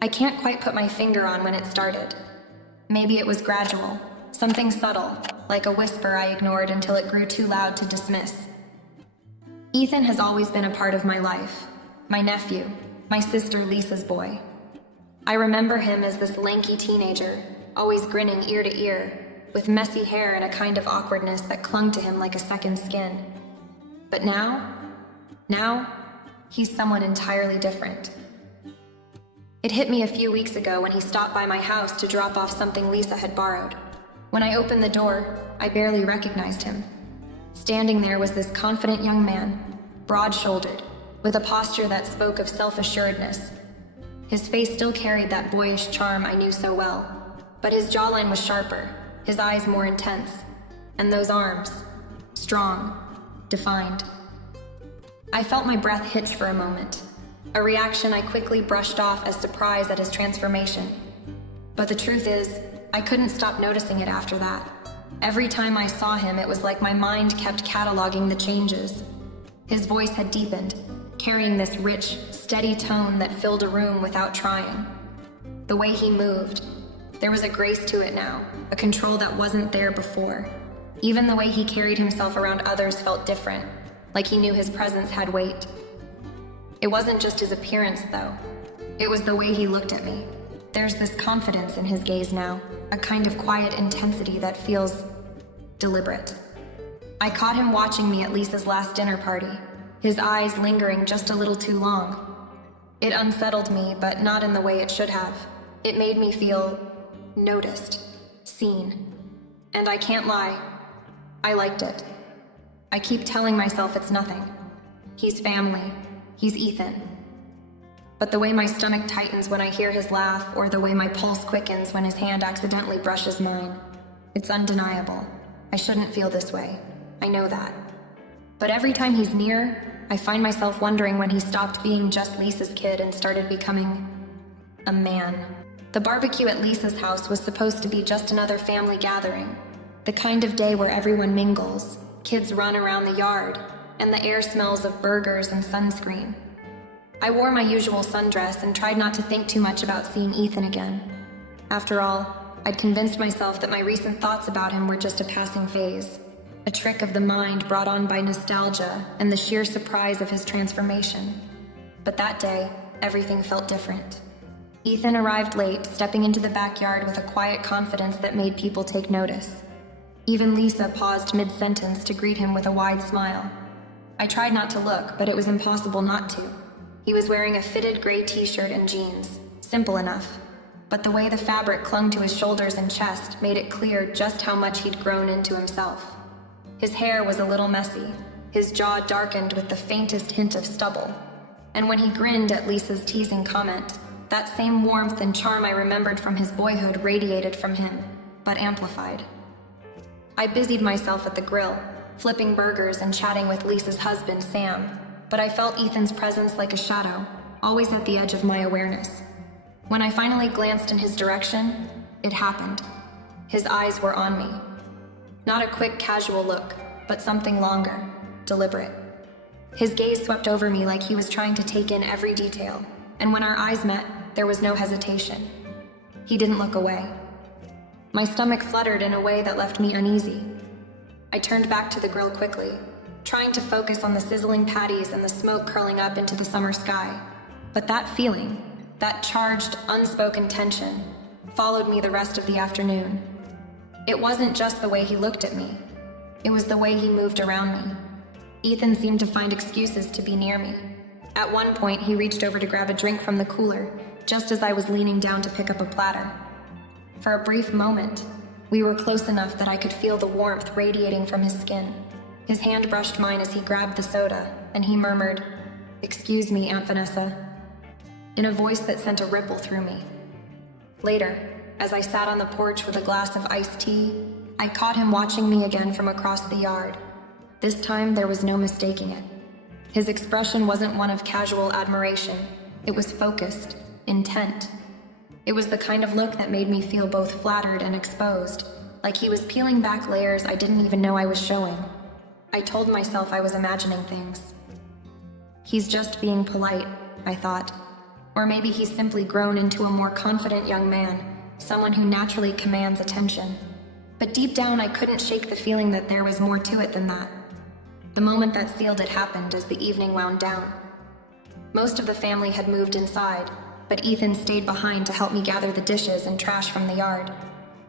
I can't quite put my finger on when it started. Maybe it was gradual, something subtle, like a whisper I ignored until it grew too loud to dismiss. Ethan has always been a part of my life. My nephew, my sister Lisa's boy. I remember him as this lanky teenager, always grinning ear to ear, with messy hair and a kind of awkwardness that clung to him like a second skin. But now, he's someone entirely different. It hit me a few weeks ago when he stopped by my house to drop off something Lisa had borrowed. When I opened the door, I barely recognized him. Standing there was this confident young man, broad-shouldered, with a posture that spoke of self-assuredness. His face still carried that boyish charm I knew so well, but his jawline was sharper, his eyes more intense, and those arms, strong, defined. I felt my breath hitch for a moment, a reaction I quickly brushed off as surprise at his transformation. But the truth is, I couldn't stop noticing it after that. Every time I saw him, it was like my mind kept cataloging the changes. His voice had deepened, carrying this rich, steady tone that filled a room without trying. The way he moved, there was a grace to it now, a control that wasn't there before. Even the way he carried himself around others felt different, like he knew his presence had weight. It wasn't just his appearance, though. It was the way he looked at me. There's this confidence in his gaze now, a kind of quiet intensity that feels deliberate. I caught him watching me at Lisa's last dinner party, his eyes lingering just a little too long. It unsettled me, but not in the way it should have. It made me feel noticed, seen. And I can't lie, I liked it. I keep telling myself it's nothing. He's family, he's Ethan. But the way my stomach tightens when I hear his laugh, or the way my pulse quickens when his hand accidentally brushes mine, it's undeniable. I shouldn't feel this way. I know that. But every time he's near, I find myself wondering when he stopped being just Lisa's kid and started becoming a man. The barbecue at Lisa's house was supposed to be just another family gathering, the kind of day where everyone mingles, kids run around the yard, and the air smells of burgers and sunscreen. I wore my usual sundress and tried not to think too much about seeing Ethan again. After all, I'd convinced myself that my recent thoughts about him were just a passing phase, a trick of the mind brought on by nostalgia and the sheer surprise of his transformation. But that day, everything felt different. Ethan arrived late, stepping into the backyard with a quiet confidence that made people take notice. Even Lisa paused mid-sentence to greet him with a wide smile. I tried not to look, but it was impossible not to. He was wearing a fitted gray t-shirt and jeans, simple enough, but the way the fabric clung to his shoulders and chest made it clear just how much he'd grown into himself. His hair was a little messy, his jaw darkened with the faintest hint of stubble, and when he grinned at Lisa's teasing comment, that same warmth and charm I remembered from his boyhood radiated from him, but amplified. I busied myself at the grill, flipping burgers and chatting with Lisa's husband, Sam, but I felt Ethan's presence like a shadow, always at the edge of my awareness. When I finally glanced in his direction, it happened. His eyes were on me. Not a quick, casual look, but something longer, deliberate. His gaze swept over me like he was trying to take in every detail, and when our eyes met, there was no hesitation. He didn't look away. My stomach fluttered in a way that left me uneasy. I turned back to the grill quickly, trying to focus on the sizzling patties and the smoke curling up into the summer sky. But that feeling, that charged, unspoken tension, followed me the rest of the afternoon. It wasn't just the way he looked at me. It was the way he moved around me. Ethan seemed to find excuses to be near me. At one point, he reached over to grab a drink from the cooler, just as I was leaning down to pick up a platter. For a brief moment, we were close enough that I could feel the warmth radiating from his skin. His hand brushed mine as he grabbed the soda, and he murmured, "Excuse me, Aunt Vanessa," in a voice that sent a ripple through me. Later, as I sat on the porch with a glass of iced tea, I caught him watching me again from across the yard. This time, there was no mistaking it. His expression wasn't one of casual admiration. It was focused, intent. It was the kind of look that made me feel both flattered and exposed, like he was peeling back layers I didn't even know I was showing. I told myself I was imagining things. He's just being polite, I thought. Or maybe he's simply grown into a more confident young man, someone who naturally commands attention. But deep down, I couldn't shake the feeling that there was more to it than that. The moment that sealed it happened as the evening wound down. Most of the family had moved inside, but Ethan stayed behind to help me gather the dishes and trash from the yard.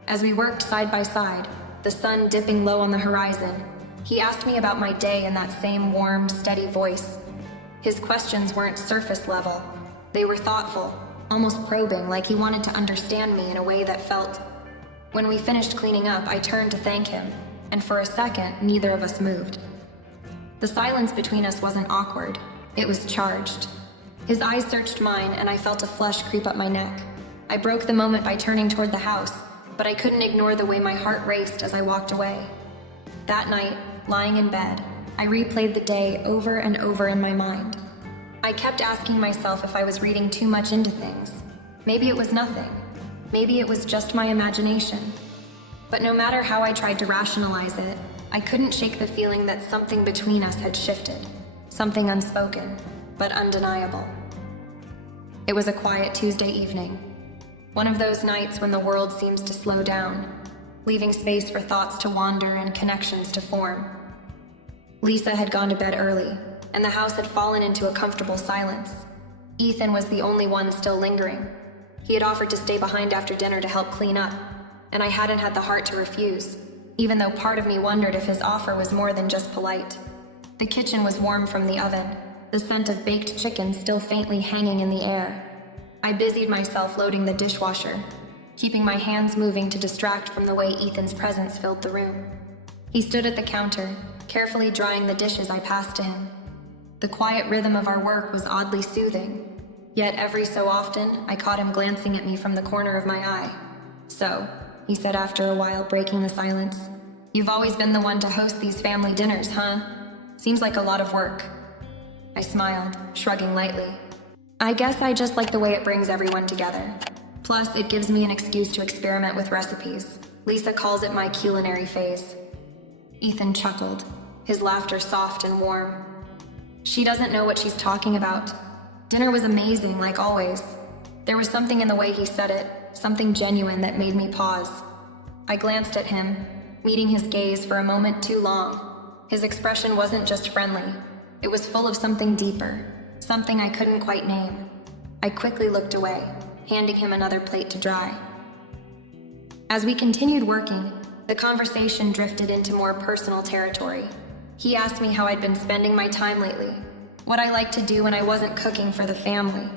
As we worked side by side, the sun dipping low on the horizon, he asked me about my day in that same warm, steady voice. His questions weren't surface level. They were thoughtful, almost probing, like he wanted to understand me in a way that felt. When we finished cleaning up, I turned to thank him, and for a second, neither of us moved. The silence between us wasn't awkward. It was charged. His eyes searched mine, and I felt a flush creep up my neck. I broke the moment by turning toward the house, but I couldn't ignore the way my heart raced as I walked away. That night, lying in bed, I replayed the day over and over in my mind. I kept asking myself if I was reading too much into things. Maybe it was nothing. Maybe it was just my imagination. But no matter how I tried to rationalize it, I couldn't shake the feeling that something between us had shifted. Something unspoken, but undeniable. It was a quiet Tuesday evening. One of those nights when the world seems to slow down, leaving space for thoughts to wander and connections to form. Lisa had gone to bed early, and the house had fallen into a comfortable silence. Ethan was the only one still lingering. He had offered to stay behind after dinner to help clean up, and I hadn't had the heart to refuse, even though part of me wondered if his offer was more than just polite. The kitchen was warm from the oven, the scent of baked chicken still faintly hanging in the air. I busied myself loading the dishwasher, keeping my hands moving to distract from the way Ethan's presence filled the room. He stood at the counter, carefully drying the dishes I passed to him. The quiet rhythm of our work was oddly soothing, yet every so often I caught him glancing at me from the corner of my eye. "So," he said after a while, breaking the silence, "you've always been the one to host these family dinners, huh? Seems like a lot of work." I smiled, shrugging lightly. "I guess I just like the way it brings everyone together. Plus, it gives me an excuse to experiment with recipes. Lisa calls it my culinary phase." Ethan chuckled, his laughter soft and warm. "She doesn't know what she's talking about. Dinner was amazing, like always." There was something in the way he said it, something genuine that made me pause. I glanced at him, meeting his gaze for a moment too long. His expression wasn't just friendly. It was full of something deeper, something I couldn't quite name. I quickly looked away, handing him another plate to dry. As we continued working, the conversation drifted into more personal territory. He asked me how I'd been spending my time lately, what I liked to do when I wasn't cooking for the family.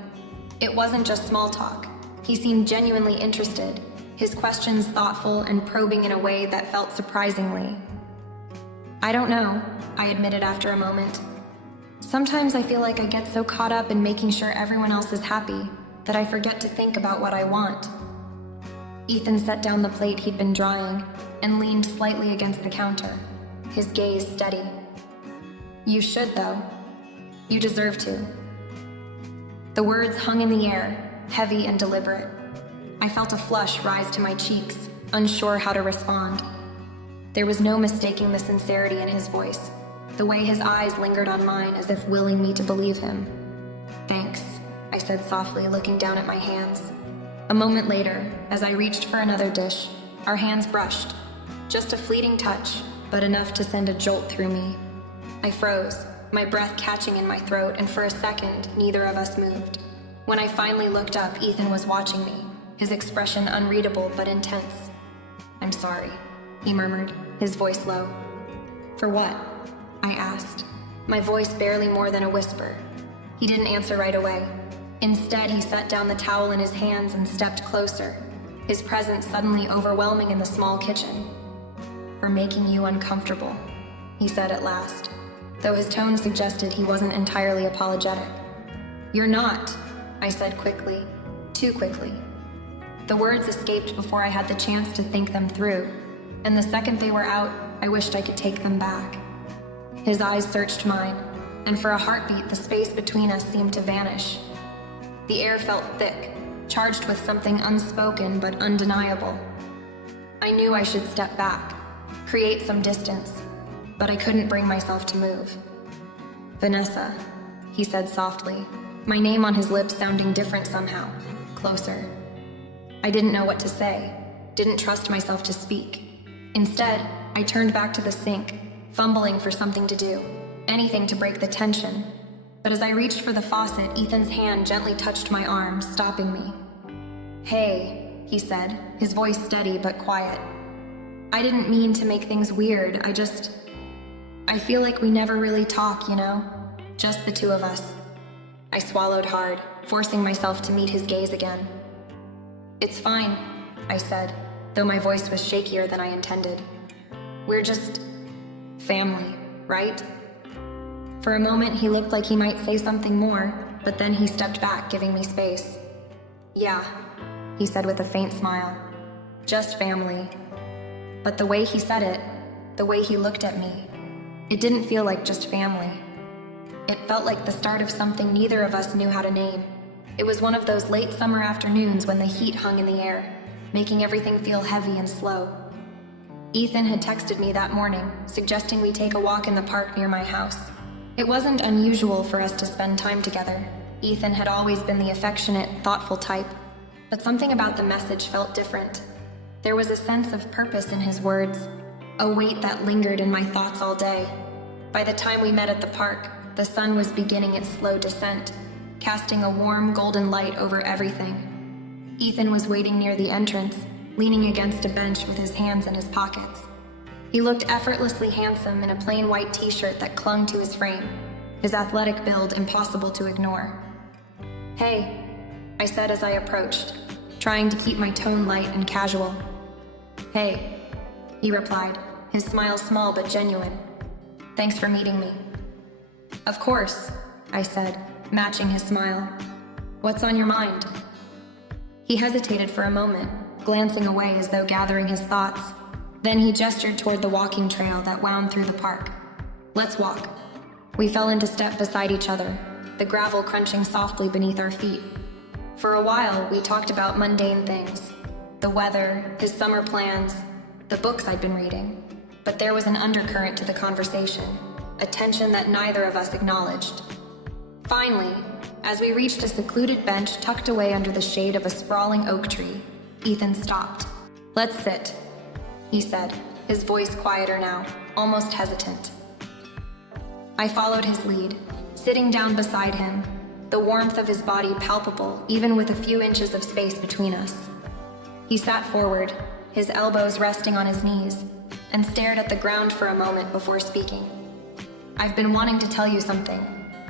It wasn't just small talk. He seemed genuinely interested, his questions thoughtful and probing in a way that felt surprisingly. "I don't know," I admitted after a moment. "Sometimes I feel like I get so caught up in making sure everyone else is happy that I forget to think about what I want." Ethan set down the plate he'd been drying and leaned slightly against the counter, his gaze steady. "You should, though. You deserve to." The words hung in the air, heavy and deliberate. I felt a flush rise to my cheeks, unsure how to respond. There was no mistaking the sincerity in his voice, the way his eyes lingered on mine as if willing me to believe him. "Thanks," I said softly, looking down at my hands. A moment later, as I reached for another dish, our hands brushed. Just a fleeting touch, but enough to send a jolt through me. I froze, my breath catching in my throat, and for a second, neither of us moved. When I finally looked up, Ethan was watching me, his expression unreadable but intense. "I'm sorry," he murmured, his voice low. "For what?" I asked, my voice barely more than a whisper. He didn't answer right away. Instead, he set down the towel in his hands and stepped closer, his presence suddenly overwhelming in the small kitchen. "For making you uncomfortable," he said at last, though his tone suggested he wasn't entirely apologetic. "You're not," I said quickly, too quickly. The words escaped before I had the chance to think them through, and the second they were out, I wished I could take them back. His eyes searched mine, and for a heartbeat, the space between us seemed to vanish. The air felt thick, charged with something unspoken but undeniable. I knew I should step back, create some distance, but I couldn't bring myself to move. "Vanessa," he said softly, my name on his lips sounding different somehow, closer. I didn't know what to say, didn't trust myself to speak. Instead, I turned back to the sink, fumbling for something to do, anything to break the tension. But as I reached for the faucet, Ethan's hand gently touched my arm, stopping me. "Hey," he said, his voice steady but quiet. "I didn't mean to make things weird, I feel like we never really talk, you know? Just the two of us." I swallowed hard, forcing myself to meet his gaze again. "It's fine," I said, though my voice was shakier than I intended. "We're just family, right?" For a moment, he looked like he might say something more, but then he stepped back, giving me space. "Yeah," he said with a faint smile. "Just family." But the way he said it, the way he looked at me, it didn't feel like just family. It felt like the start of something neither of us knew how to name. It was one of those late summer afternoons when the heat hung in the air, making everything feel heavy and slow. Ethan had texted me that morning, suggesting we take a walk in the park near my house. It wasn't unusual for us to spend time together. Ethan had always been the affectionate, thoughtful type, but something about the message felt different. There was a sense of purpose in his words, a weight that lingered in my thoughts all day. By the time we met at the park, the sun was beginning its slow descent, casting a warm, golden light over everything. Ethan was waiting near the entrance, leaning against a bench with his hands in his pockets. He looked effortlessly handsome in a plain white t-shirt that clung to his frame, his athletic build impossible to ignore. "Hey," I said as I approached, trying to keep my tone light and casual. "Hey," he replied, his smile small but genuine. "Thanks for meeting me." "Of course," I said, matching his smile. "What's on your mind?" He hesitated for a moment, glancing away as though gathering his thoughts. Then he gestured toward the walking trail that wound through the park. "Let's walk." We fell into step beside each other, the gravel crunching softly beneath our feet. For a while, we talked about mundane things, the weather, his summer plans, the books I'd been reading. But there was an undercurrent to the conversation, a tension that neither of us acknowledged. Finally, as we reached a secluded bench tucked away under the shade of a sprawling oak tree, Ethan stopped. "Let's sit," he said, his voice quieter now, almost hesitant. I followed his lead, sitting down beside him, the warmth of his body palpable even with a few inches of space between us. He sat forward, his elbows resting on his knees, and stared at the ground for a moment before speaking. "I've been wanting to tell you something,"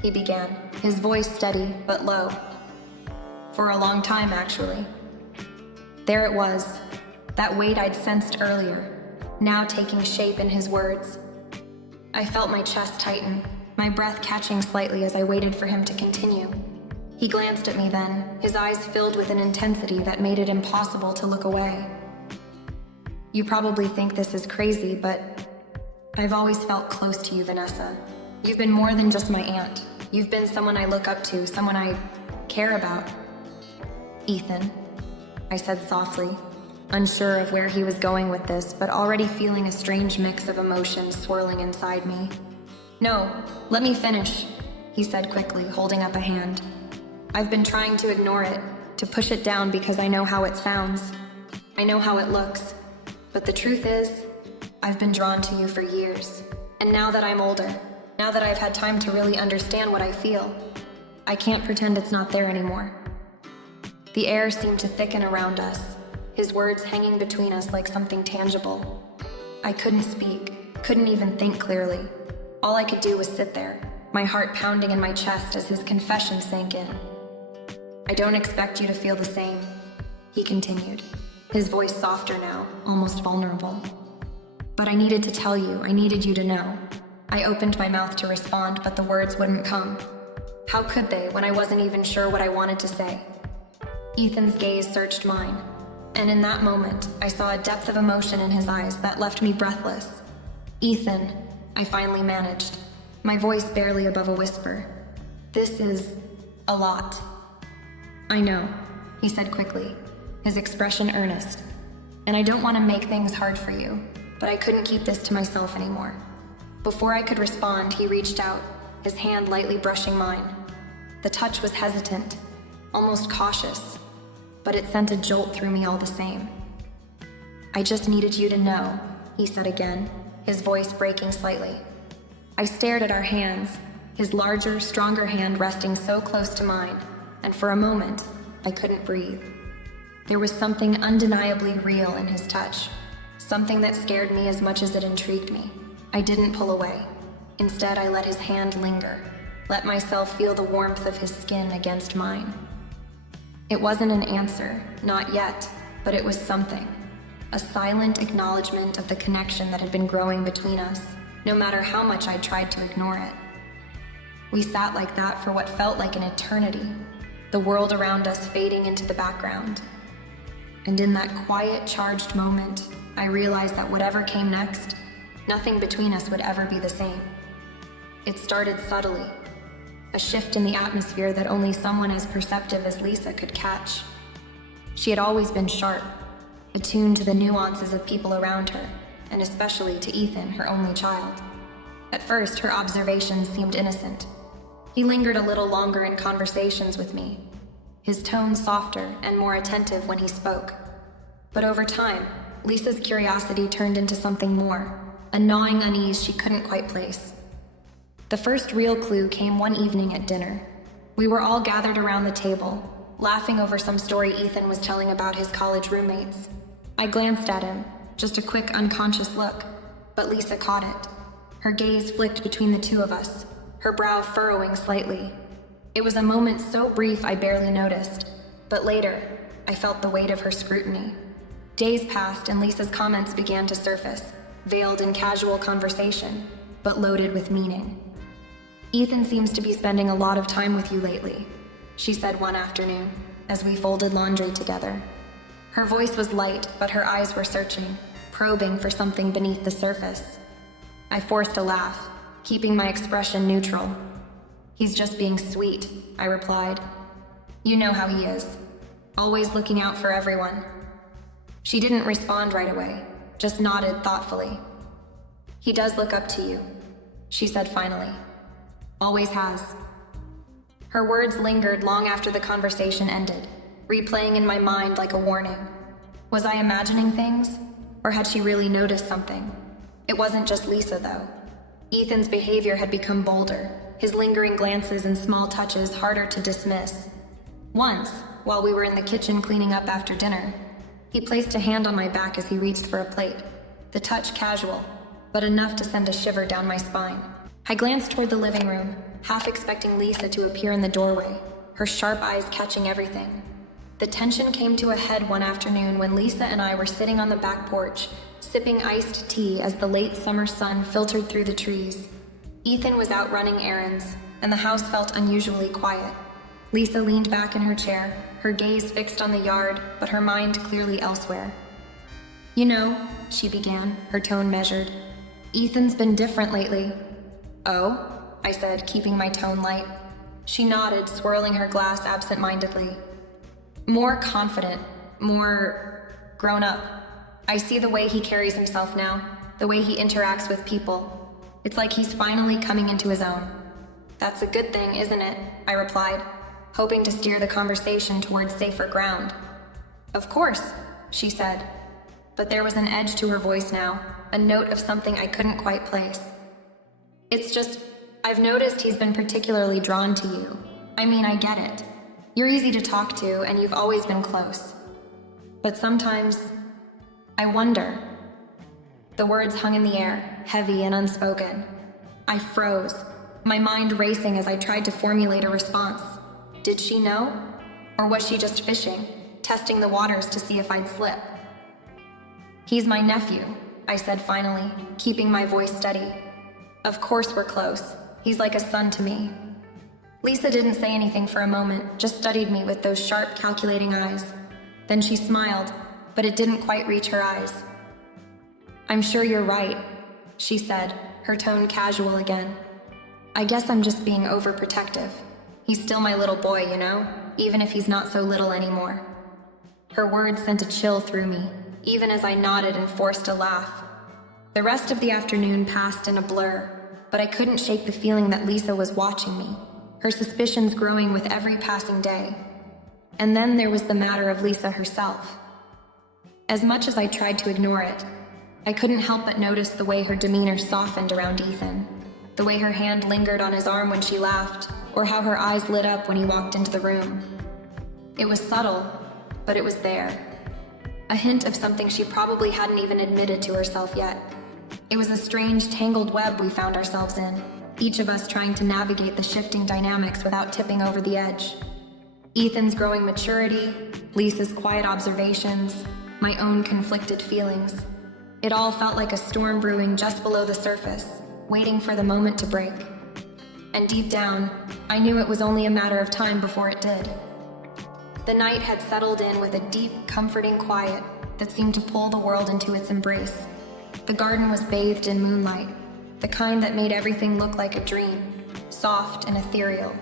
he began, his voice steady but low. "For a long time, actually." There it was, that weight I'd sensed earlier, now taking shape in his words. I felt my chest tighten, my breath catching slightly as I waited for him to continue. He glanced at me then, his eyes filled with an intensity that made it impossible to look away. "You probably think this is crazy, but I've always felt close to you, Vanessa. You've been more than just my aunt. You've been someone I look up to, someone I care about." "Ethan," I said softly, unsure of where he was going with this, but already feeling a strange mix of emotions swirling inside me. "No, let me finish," he said quickly, holding up a hand. "I've been trying to ignore it, to push it down because I know how it sounds. I know how it looks. But the truth is, I've been drawn to you for years. And now that I'm older, now that I've had time to really understand what I feel, I can't pretend it's not there anymore." The air seemed to thicken around us, his words hanging between us like something tangible. I couldn't speak, couldn't even think clearly. All I could do was sit there, my heart pounding in my chest as his confession sank in. "I don't expect you to feel the same," he continued, his voice softer now, almost vulnerable. "But I needed to tell you, I needed you to know." I opened my mouth to respond, but the words wouldn't come. How could they when I wasn't even sure what I wanted to say? Ethan's gaze searched mine, and in that moment, I saw a depth of emotion in his eyes that left me breathless. "Ethan," I finally managed, my voice barely above a whisper. "This is a lot." "I know," he said quickly, his expression earnest. "And I don't want to make things hard for you, but I couldn't keep this to myself anymore." Before I could respond, he reached out, his hand lightly brushing mine. The touch was hesitant, almost cautious, but it sent a jolt through me all the same. "I just needed you to know," he said again, his voice breaking slightly. I stared at our hands, his larger, stronger hand resting so close to mine, and for a moment, I couldn't breathe. There was something undeniably real in his touch, something that scared me as much as it intrigued me. I didn't pull away. Instead, I let his hand linger, let myself feel the warmth of his skin against mine. It wasn't an answer, not yet, but it was something. A silent acknowledgement of the connection that had been growing between us, no matter how much I tried to ignore it. We sat like that for what felt like an eternity, the world around us fading into the background. And in that quiet, charged moment, I realized that whatever came next, nothing between us would ever be the same. It started subtly, a shift in the atmosphere that only someone as perceptive as Lisa could catch. She had always been sharp, attuned to the nuances of people around her, and especially to Ethan, her only child. At first, her observations seemed innocent. He lingered a little longer in conversations with me, his tone softer and more attentive when he spoke. But over time, Lisa's curiosity turned into something more, a gnawing unease she couldn't quite place. The first real clue came one evening at dinner. We were all gathered around the table, laughing over some story Ethan was telling about his college roommates. I glanced at him, just a quick unconscious look, but Lisa caught it. Her gaze flicked between the two of us, her brow furrowing slightly. It was a moment so brief I barely noticed, but later, I felt the weight of her scrutiny. Days passed and Lisa's comments began to surface, veiled in casual conversation, but loaded with meaning. "Ethan seems to be spending a lot of time with you lately," she said one afternoon, as we folded laundry together. Her voice was light, but her eyes were searching, probing for something beneath the surface. I forced a laugh, keeping my expression neutral. "He's just being sweet," I replied. "You know how he is, always looking out for everyone." She didn't respond right away, just nodded thoughtfully. "He does look up to you," she said finally. "Always has." Her words lingered long after the conversation ended, replaying in my mind like a warning. Was I imagining things, or had she really noticed something? It wasn't just Lisa, though. Ethan's behavior had become bolder, his lingering glances and small touches harder to dismiss. Once, while we were in the kitchen cleaning up after dinner, he placed a hand on my back as he reached for a plate, the touch casual, but enough to send a shiver down my spine. I glanced toward the living room, half expecting Lisa to appear in the doorway, her sharp eyes catching everything. The tension came to a head one afternoon when Lisa and I were sitting on the back porch, sipping iced tea as the late summer sun filtered through the trees. Ethan was out running errands, and the house felt unusually quiet. Lisa leaned back in her chair, her gaze fixed on the yard, but her mind clearly elsewhere. "You know," she began, her tone measured, "Ethan's been different lately." "Oh?" I said, keeping my tone light. She nodded, swirling her glass absent-mindedly. "More confident, more grown up. I see the way he carries himself now, the way he interacts with people. It's like he's finally coming into his own." "That's a good thing, isn't it?" I replied, hoping to steer the conversation towards safer ground. "Of course," she said, but there was an edge to her voice now, a note of something I couldn't quite place. "It's just, I've noticed he's been particularly drawn to you. I mean, I get it. You're easy to talk to, and you've always been close. But sometimes, I wonder." The words hung in the air, heavy and unspoken. I froze, my mind racing as I tried to formulate a response. Did she know? Or was she just fishing, testing the waters to see if I'd slip? "He's my nephew," I said finally, keeping my voice steady. "Of course we're close. He's like a son to me." Lisa didn't say anything for a moment, just studied me with those sharp, calculating eyes. Then she smiled, but it didn't quite reach her eyes. "I'm sure you're right," she said, her tone casual again. "I guess I'm just being overprotective. He's still my little boy, you know, even if he's not so little anymore." Her words sent a chill through me, even as I nodded and forced a laugh. The rest of the afternoon passed in a blur, but I couldn't shake the feeling that Lisa was watching me, her suspicions growing with every passing day. And then there was the matter of Lisa herself. As much as I tried to ignore it, I couldn't help but notice the way her demeanor softened around Ethan, the way her hand lingered on his arm when she laughed, or how her eyes lit up when he walked into the room. It was subtle, but it was there. A hint of something she probably hadn't even admitted to herself yet. It was a strange, tangled web we found ourselves in, each of us trying to navigate the shifting dynamics without tipping over the edge. Ethan's growing maturity, Lisa's quiet observations, my own conflicted feelings. It all felt like a storm brewing just below the surface, waiting for the moment to break. And deep down, I knew it was only a matter of time before it did. The night had settled in with a deep, comforting quiet that seemed to pull the world into its embrace. The garden was bathed in moonlight, the kind that made everything look like a dream, soft and ethereal.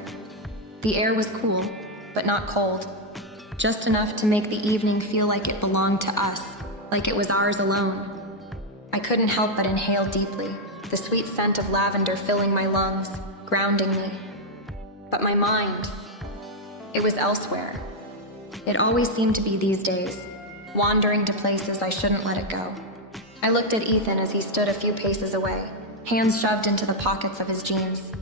The air was cool, but not cold, just enough to make the evening feel like it belonged to us, like it was ours alone. I couldn't help but inhale deeply, the sweet scent of lavender filling my lungs, grounding me. But my mind, it was elsewhere. It always seemed to be these days, wandering to places I shouldn't let it go. I looked at Ethan as he stood a few paces away, hands shoved into the pockets of his jeans.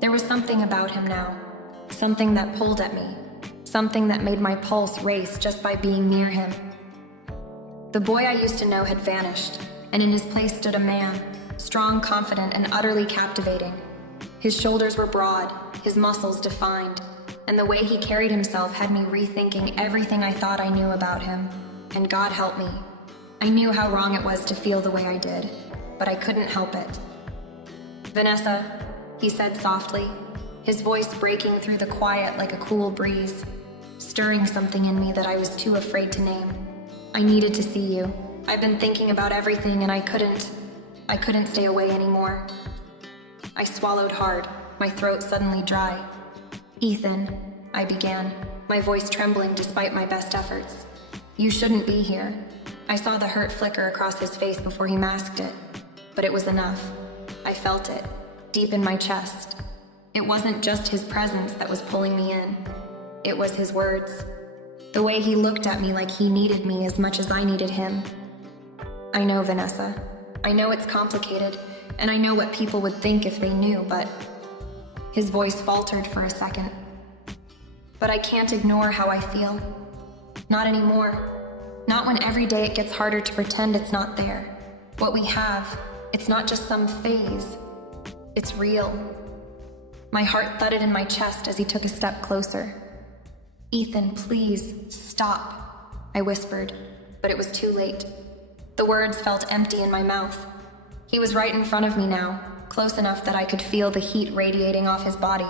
There was something about him now, something that pulled at me, something that made my pulse race just by being near him. The boy I used to know had vanished, and in his place stood a man, strong, confident, and utterly captivating. His shoulders were broad, his muscles defined, and the way he carried himself had me rethinking everything I thought I knew about him. And God help me. I knew how wrong it was to feel the way I did, but I couldn't help it. "Vanessa," he said softly, his voice breaking through the quiet like a cool breeze, stirring something in me that I was too afraid to name. "I needed to see you. I've been thinking about everything and I couldn't stay away anymore." I swallowed hard, my throat suddenly dry. "Ethan," I began, my voice trembling despite my best efforts. "You shouldn't be here." I saw the hurt flicker across his face before he masked it, but it was enough. I felt it, deep in my chest. It wasn't just his presence that was pulling me in. It was his words. The way he looked at me like he needed me as much as I needed him. "I know, Vanessa. I know it's complicated, and I know what people would think if they knew, but..." His voice faltered for a second. "But I can't ignore how I feel. Not anymore. Not when every day it gets harder to pretend it's not there. What we have, it's not just some phase. It's real." My heart thudded in my chest as he took a step closer. "Ethan, please, stop," I whispered, but it was too late. The words felt empty in my mouth. He was right in front of me now, close enough that I could feel the heat radiating off his body,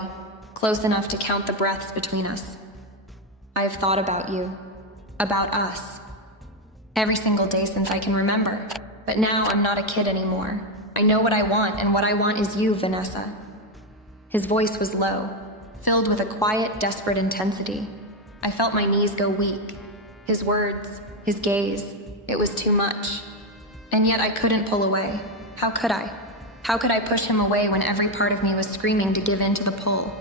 close enough to count the breaths between us. "I have thought about you, about us, every single day since I can remember, but now I'm not a kid anymore. I know what I want, and what I want is you, Vanessa." His voice was low, filled with a quiet, desperate intensity. I felt my knees go weak. His words, his gaze, it was too much. And yet I couldn't pull away. How could I? How could I push him away when every part of me was screaming to give in to the pull?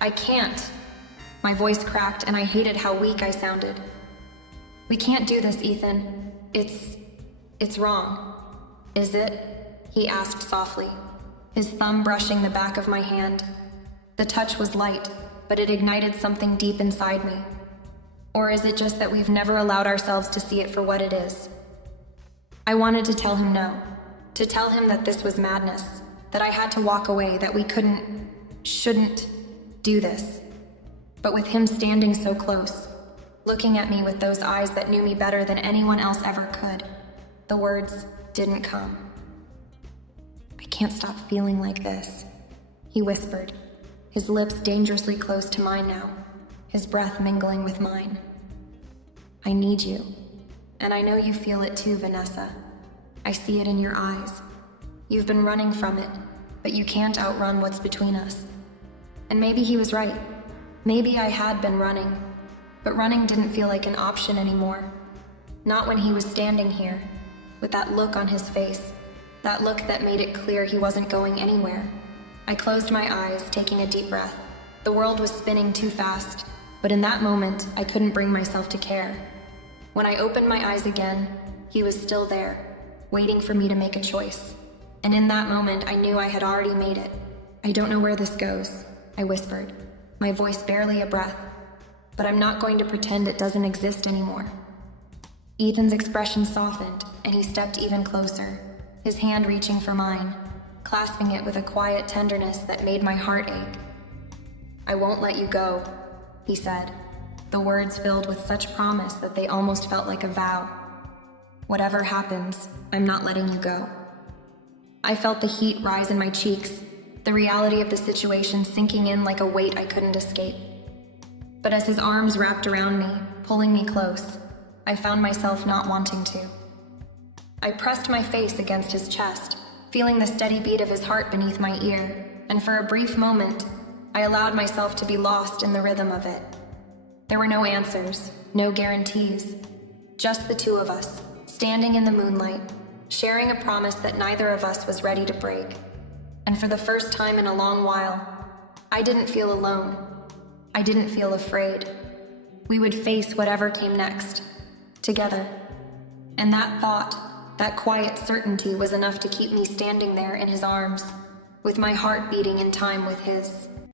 "I can't." My voice cracked, and I hated how weak I sounded. "We can't do this, Ethan. It's wrong." "Is it?" he asked softly, his thumb brushing the back of my hand. The touch was light, but it ignited something deep inside me. Or is it just that we've never allowed ourselves to see it for what it is? I wanted to tell him no, to tell him that this was madness, that I had to walk away, that we shouldn't do this. But with him standing so close, looking at me with those eyes that knew me better than anyone else ever could, the words didn't come. "I can't stop feeling like this," he whispered, his lips dangerously close to mine now, his breath mingling with mine. "I need you, and I know you feel it too, Vanessa. I see it in your eyes. You've been running from it, but you can't outrun what's between us." And maybe he was right. Maybe I had been running, but running didn't feel like an option anymore. Not when he was standing here, with that look on his face, that look that made it clear he wasn't going anywhere. I closed my eyes, taking a deep breath. The world was spinning too fast, but in that moment, I couldn't bring myself to care. When I opened my eyes again, he was still there, waiting for me to make a choice. And in that moment, I knew I had already made it. I don't know where this goes, I whispered, my voice barely a breath. But I'm not going to pretend it doesn't exist anymore. Ethan's expression softened, and he stepped even closer, his hand reaching for mine, clasping it with a quiet tenderness that made my heart ache. "I won't let you go," he said, the words filled with such promise that they almost felt like a vow. "Whatever happens, I'm not letting you go." I felt the heat rise in my cheeks, the reality of the situation sinking in like a weight I couldn't escape. But as his arms wrapped around me, pulling me close, I found myself not wanting to. I pressed my face against his chest, feeling the steady beat of his heart beneath my ear, and for a brief moment, I allowed myself to be lost in the rhythm of it. There were no answers, no guarantees, just the two of us, standing in the moonlight, sharing a promise that neither of us was ready to break. And for the first time in a long while, I didn't feel alone. I didn't feel afraid. We would face whatever came next, together. And that thought, that quiet certainty was enough to keep me standing there in his arms, with my heart beating in time with his.